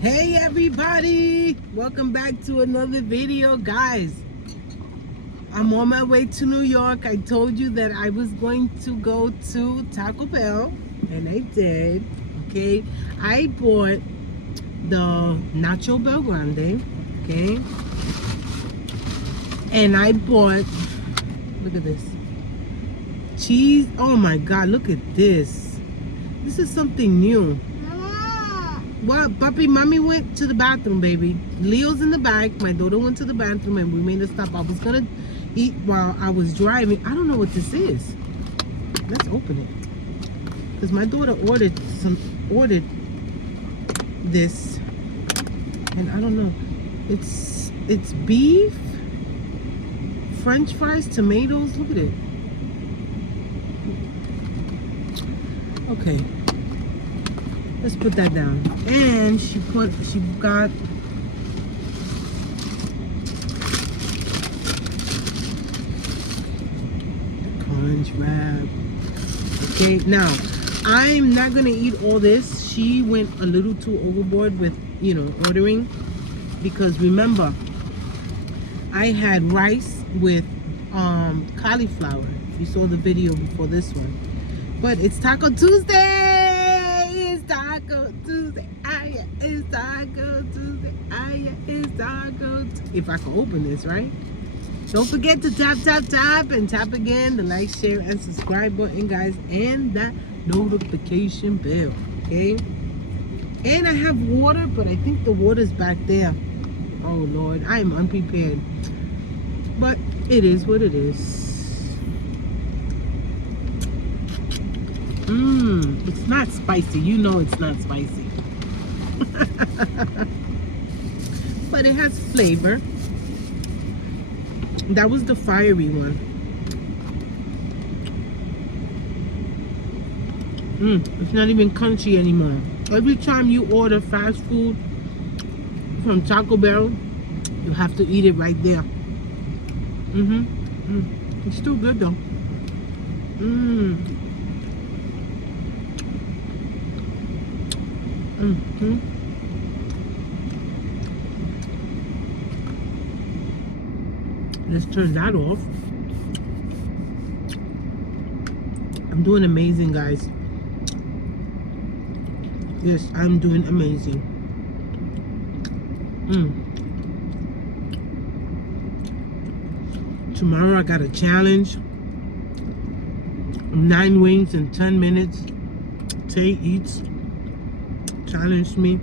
Hey everybody, welcome back to another video. Guys, I'm on my way to New York. I told you that I was going to go to Taco Bell, and I did. Okay, I bought the nacho bel grande. Okay, and I bought, look at this cheese. Oh my god, look at this. This is something new. Well, Papi, Mommy went to the bathroom, baby. Leo's in the back. My daughter went to the bathroom, and we made a stop. I was gonna eat while I was driving. I don't know what this is. Let's open it, because my daughter ordered this, and I don't know. It's beef, French fries, tomatoes. Look at it. Okay. Let's put that down. And she got crunch wrap. Okay, now I'm not gonna eat all this. She went a little too overboard with, ordering, because remember, I had rice with cauliflower. You saw the video before this one. But it's Taco Tuesday. Taco Tuesday, it's Taco Tuesday, it's Taco Tuesday. If I can open this, right? Don't forget to tap, and tap again the like, share, and subscribe button, guys, and that notification bell, okay? And I have water, but I think the water's back there. Oh, Lord, I am unprepared. But it is what it is. It's not spicy. You know it's not spicy. But it has flavor. That was the fiery one. It's not even crunchy anymore. Every time you order fast food from Taco Bell, you have to eat it right there. It's still good though. Let's turn that off. I'm doing amazing, guys. Yes, I'm doing amazing. Tomorrow I got a challenge. 9 wings in 10 minutes. Tay eats. Challenged me.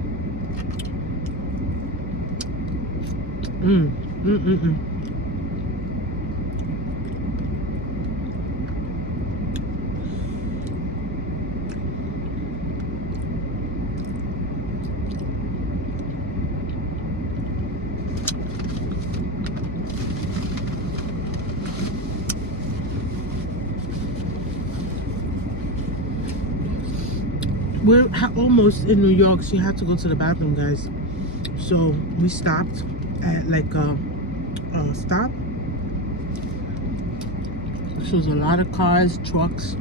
We're almost in New York. She had to go to the bathroom, guys. So we stopped at like a stop. So there's a lot of cars, trucks,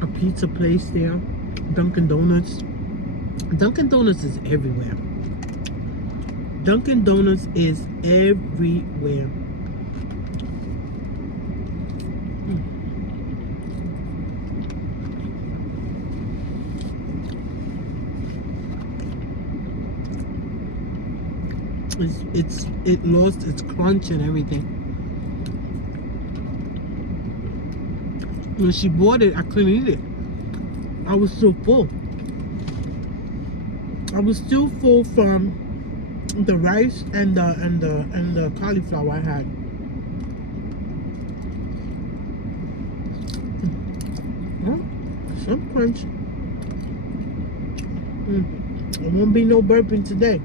a pizza place there, Dunkin' Donuts. Dunkin' Donuts is everywhere. Dunkin' Donuts is everywhere. It lost its crunch and everything. When she bought it, I couldn't eat it. I was so full. I was still full from the rice and the cauliflower I had. Some crunch. There won't be no burping today.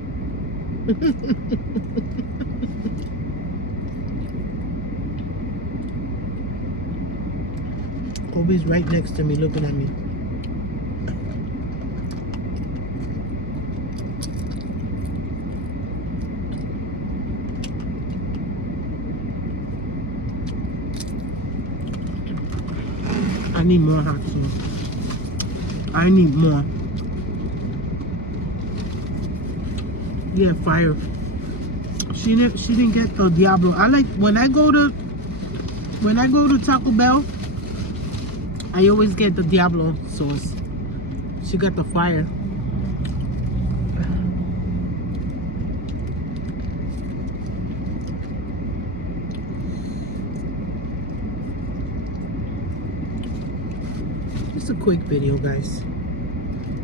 Kobe's right next to me looking at me. I need more hot sauce. I need more. Yeah, fire. She didn't get the Diablo. I like when I go to Taco Bell, I always get the Diablo sauce. She got the fire. Just a quick video, guys.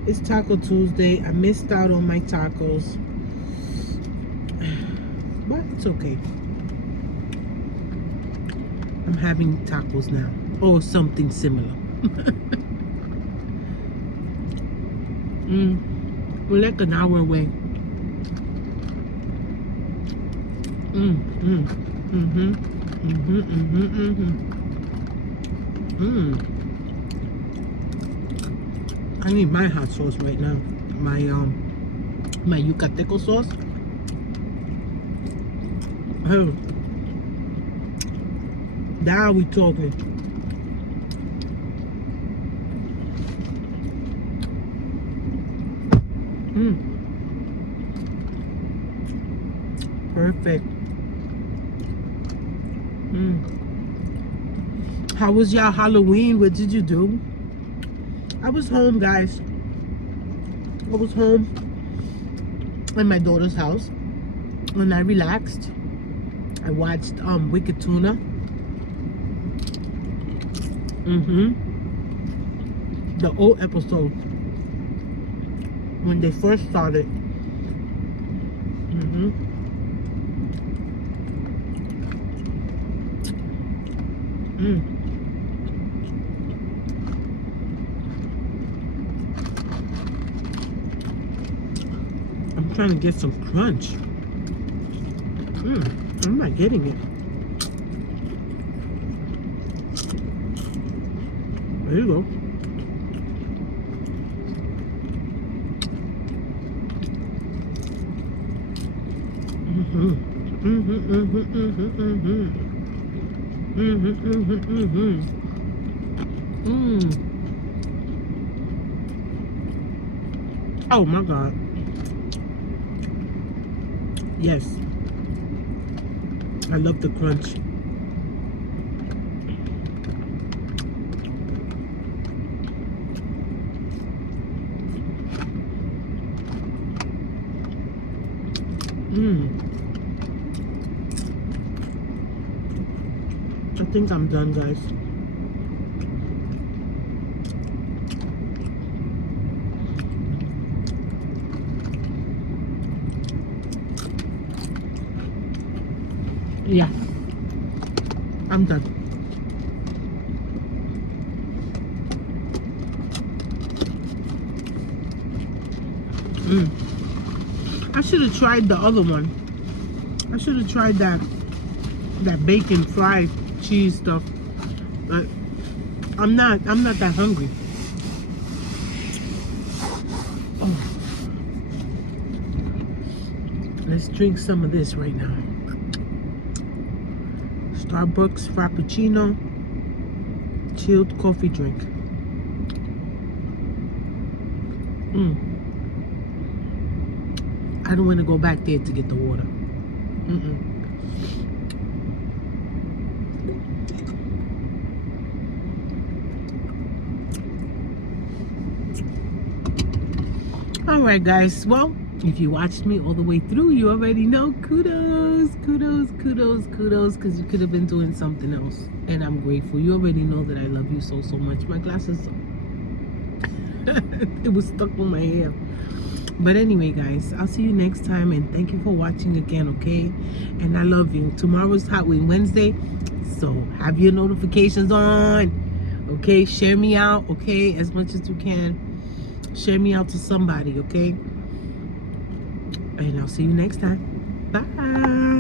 It's Taco Tuesday. I missed out on my tacos, but it's okay. I'm having tacos now, or something similar. We're like an hour away. I need my hot sauce right now. My yucateco sauce. Oh, now we talking. Perfect. How was y'all Halloween? What did you do? I was home, guys. I was home in my daughter's house, and I relaxed. I watched Wicked Tuna. The old episode when they first started. I'm trying to get some crunch. I'm not getting it. There you go. Oh my God. Yes. I love the crunch. I think I'm done, guys. Yeah, I'm done. I should have tried the other one. I should have tried that bacon fried cheese stuff. But I'm not that hungry. Oh. Let's drink some of this right now. Starbucks Frappuccino chilled coffee drink. I don't want to go back there to get the water. Alright, guys, well, if you watched me all the way through, you already know. Kudos, because you could have been doing something else, and I'm grateful. You already know that I love you so much. My glasses it was stuck on my hair. But anyway, guys, I'll see you next time, and thank you for watching again, okay? And I love you. Tomorrow's Halloween Wednesday, so have your notifications on, okay? Share me out, okay, as much as you can. Share me out to somebody, okay? And I'll see you next time. Bye.